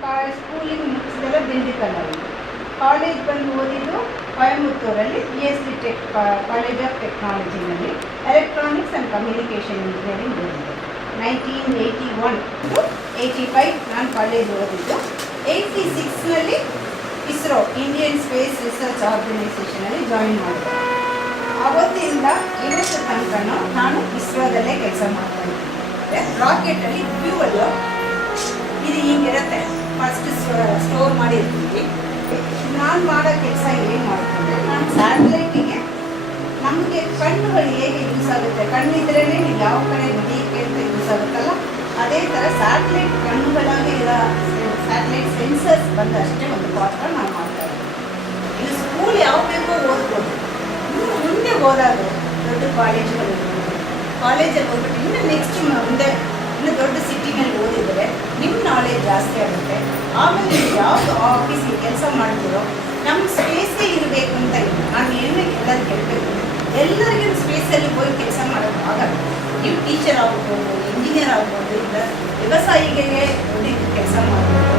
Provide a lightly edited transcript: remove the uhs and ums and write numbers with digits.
Schooling ಮುಗಿಸಿದೆಲ್ಲ ದಿண்டிಕಲ್ಲಲ್ಲಿ. College ಬಂದು ಓದಿದ್ದು ಕೊಯಮತ್ತೂರಲ್ಲಿ PST ಟೆಕ್ ಕಾಲೇಜ್ ಆಫ್ ಟೆಕ್ನಾಲಜಿನಲ್ಲಿ ಎಲೆಕ್ಟ್ರಾನಿಕ್ಸ್ ಆ್ಯಂಡ್ ಕಮ್ಯುನಿಕೇಷನ್ ಇಂಜಿನಿಯರಿಂಗ್ ಓದಿದ್ದೆ. 1981 ಟು 85 ನಾನು ಕಾಲೇಜ್ ಓದಿದ್ದು. 86ನಲ್ಲಿ ಇಸ್ರೋ ಇಂಡಿಯನ್ ಸ್ಪೇಸ್ ರಿಸರ್ಚ್ ಆರ್ಗನೈಸೇಷನಲ್ಲಿ ಜಾಯಿನ್ ಮಾಡಿದೆ. ಆವತ್ತಿಂದ ಇವತ್ತು ತನಕ ನಾನು ಇಸ್ರೋದಲ್ಲೇ ಕೆಲಸ ಮಾಡ್ತಾಯಿದ್ದೆ. ರಾಕೆಟಲ್ಲಿ ಫ್ಯೂವಲ್ಲು ಇದು ಹೀಗಿರುತ್ತೆ, ಫಸ್ಟ್ ಸ್ಟೋರ್ ಮಾಡಿರ್ತೀವಿ. ನಾನು ಮಾಡೋ ಕೆಲಸ ಏನು ಮಾಡ್ಕೊಂಡೆ, ನಾನು ಸ್ಯಾಟಲೈಟಿಗೆ ನಮಗೆ ಕಣ್ಣುಗಳು ಹೇಗೆ ಯೂಸ್ ಆಗುತ್ತೆ, ಕಣ್ಣಿದ್ರೇ ನೀವು ಯಾವ ಕಡೆ ನೋಡಲಿಕ್ಕೆ ಅಂತ ಯೂಸ್ ಆಗುತ್ತಲ್ಲ, ಅದೇ ಥರ ಸ್ಯಾಟಲೈಟ್ ಕಣ್ಣುಗಳಾಗಿ ಇರೋ ಸ್ಯಾಟಲೈಟ್ ಸೆನ್ಸರ್ಸ್ ಬಂದಷ್ಟೇ ಒಂದು ಪಾತ್ರ ನಾವು ಮಾಡ್ತಾಯಿದ್ವಿ. ಇದು ಸ್ಕೂಲ್ ಯಾವ ಬೇಕೋ ಓದ್ಬೋದು, ಮುಂದೆ ಓದೋದು ದೊಡ್ಡ ಕಾಲೇಜುಗಳು ಕಾಲೇಜಲ್ಲಿ ಹೋಗ್ಬಿಟ್ಟು ಇನ್ನು ನೆಕ್ಸ್ಟ್ ಮುಂದೆ ಇನ್ನು ದೊಡ್ಡ ಸಿಟಿನಲ್ಲಿ ಓದಿದರೆ ನಿಮ್ಮ ನಾಲೆಜ್ ಜಾಸ್ತಿ ಆಗುತ್ತೆ. ಆಮೇಲೆ ನೀವು ಯಾವುದು ಆಫೀಸಿಗೆ ಕೆಲಸ ಮಾಡ್ತೀರೋ ನಮ್ಮ ಸ್ಪೇಸೇ ಇರಬೇಕು ಅಂತ ಇಲ್ಲ. ನಾನು ಏನು ಎಲ್ಲರೂ ಕೇಳಬೇಕು, ಎಲ್ಲರಿಗೂ ಸ್ಪೇಸಲ್ಲಿ ಹೋಗಿ ಕೆಲಸ ಮಾಡೋಕ್ಕಾಗಲ್ಲ. ನೀವು ಟೀಚರ್ ಆಗ್ಬೋದು, ಇಂಜಿನಿಯರ್ ಆಗ್ಬೋದು, ಇಲ್ಲ ವ್ಯವಸಾಯಿಗೆ ದೊಡ್ಡ ಕೆಲಸ ಮಾಡ್ಬೋದು.